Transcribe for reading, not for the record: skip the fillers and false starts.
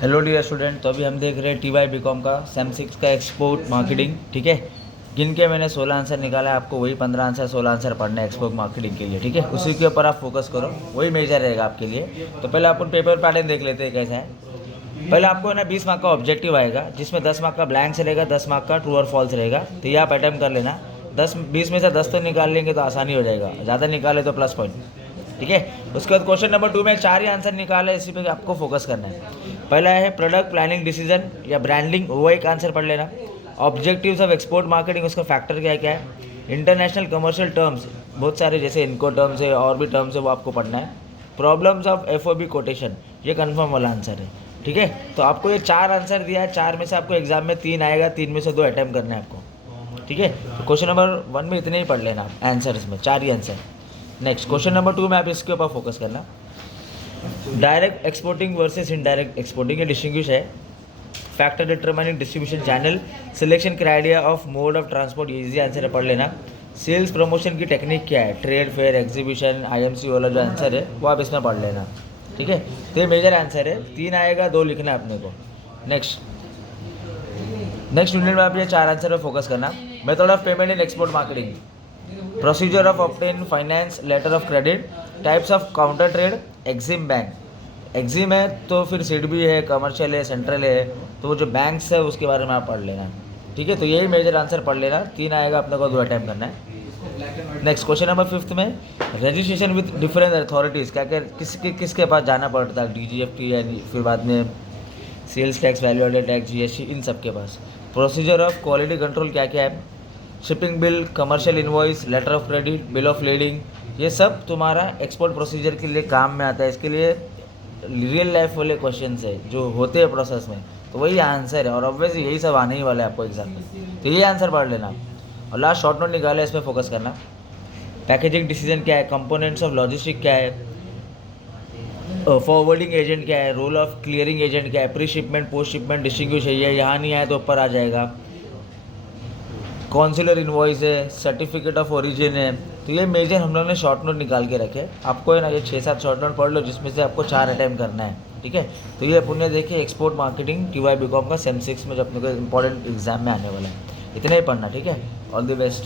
Hello dear student. तो अभी हम देख रहे हैं TY BCom का सेम 6 का एक्सपोर्ट मार्केटिंग। ठीक है, गिन के मैंने 16 आंसर निकाला है, आपको वही 15 आंसर 16 आंसर पढ़ना है एक्सपोर्ट मार्केटिंग के लिए। ठीक है, उसी के ऊपर आप फोकस करो, वही मेजर रहेगा आपके लिए। तो पहले अपन पेपर पैटर्न देख लेते हैं कैसा है। पहले आपको है ना 20 मार्क का ऑब्जेक्टिव आएगा, जिसमें 10 मार्क का ब्लैंक से रहेगा, 10 मार्क का ट्रू और फॉल्स रहेगा। तो ये आप अटैम्प्ट कर लेना। 20 में से 10 तो निकाल लेंगे तो आसानी हो जाएगा, ज़्यादा निकाले तो प्लस पॉइंट। ठीक है, उसके बाद क्वेश्चन नंबर 2 में 4 ही आंसर निकाले, इसी पे आपको फोकस करना है। पहला है प्रोडक्ट प्लानिंग डिसीजन या ब्रांडिंग, वो एक आंसर पढ़ लेना। ऑब्जेक्टिव्स ऑफ एक्सपोर्ट मार्केटिंग, उसका फैक्टर क्या है। इंटरनेशनल कमर्शियल टर्म्स बहुत सारे, जैसे इनको टर्म्स है और भी टर्म्स है, वो आपको पढ़ना है। प्रॉब्लम्स ऑफ FOB कोटेशन, ये कन्फर्म वाला आंसर है। ठीक है, तो आपको ये 4 आंसर दिया है, 4 में से आपको एग्जाम में 3 आएगा, 3 में से 2 अटैम्प्ट करना है आपको। ठीक है, तो क्वेश्चन नंबर 1 में इतने ही पढ़ लेना आप आंसर में, 4 ही आंसर। नेक्स्ट क्वेश्चन नंबर 2 में आप इसके ऊपर फोकस करना। Direct exporting versus indirect exporting, ये डिस्टिंग्विश है। Factor determining distribution channel, selection criteria of mode of transport, ये इजी आंसर है, पढ़ लेना। सेल्स प्रमोशन की टेक्निक क्या है, ट्रेड फेयर, एग्जीबिशन, IMC वाला जो आंसर है वो आप इसमें पढ़ लेना। ठीक है, तो ये मेजर आंसर है, 3 आएगा, 2 लिखना है अपने को। नेक्स्ट यूनिट में आप ये 4 आंसर पर फोकस करना। Method of payment in export marketing, procedure of obtain finance letter of credit, types of counter trade, exim bank. Exim है तो फिर सिडबी है, कमर्शियल है, सेंट्रल है, तो वो जो बैंक्स है उसके बारे में आप पढ़ लेना। ठीक है, तो यही मेजर आंसर पढ़ लेना, 3 आएगा, अपने को 2 अटैम्प्ट करना है। नेक्स्ट क्वेश्चन नंबर 5 में रजिस्ट्रेशन विद डिफरेंट अथॉरिटीज़, क्या क्या किसके पास जाना पड़ता है, DGFT या फिर बाद में sales tax, value added tax, GST, इन सब के पास। प्रोसीजर ऑफ क्वालिटी कंट्रोल क्या क्या है, shipping bill, commercial invoice, letter of credit, bill of leading, ये सब तुम्हारा एक्सपोर्ट प्रोसीजर के लिए काम में आता है। इसके लिए रियल लाइफ वाले क्वेश्चंस है जो होते हैं प्रोसेस में, तो वही आंसर है, और ऑब्वियसली यही सब आने ही वाला है आपको एग्जाम में, तो ये आंसर पढ़ लेना। और लास्ट शॉर्ट नोट निकाले, इसमें फोकस करना। पैकेजिंग डिसीजन क्या है, कंपोनेंट्स ऑफ लॉजिस्टिक क्या है, फॉरवर्डिंग एजेंट क्या है, रोल ऑफ क्लियरिंग एजेंट क्या है, pre shipment, post shipment distinguish है, ये यहाँ नहीं आया तो ऊपर आ जाएगा। कॉन्सुलर इनवॉइस है, सर्टिफिकेट ऑफ ओरिजिन है। तो ये मेजर हम लोगों ने शॉर्ट नोट निकाल के रखे। आपको है ना ये 6-7 शॉर्ट नोट पढ़ लो, जिसमें से आपको 4 अटैम्प्ट करना है। ठीक है, तो ये अपन ने देखिए एक्सपोर्ट मार्केटिंग TY BCom का सेम 6 में जो अपने को इंपॉर्टेंट एग्जाम में आने वाला है, इतना ही पढ़ना। ठीक है, ऑल द बेस्ट।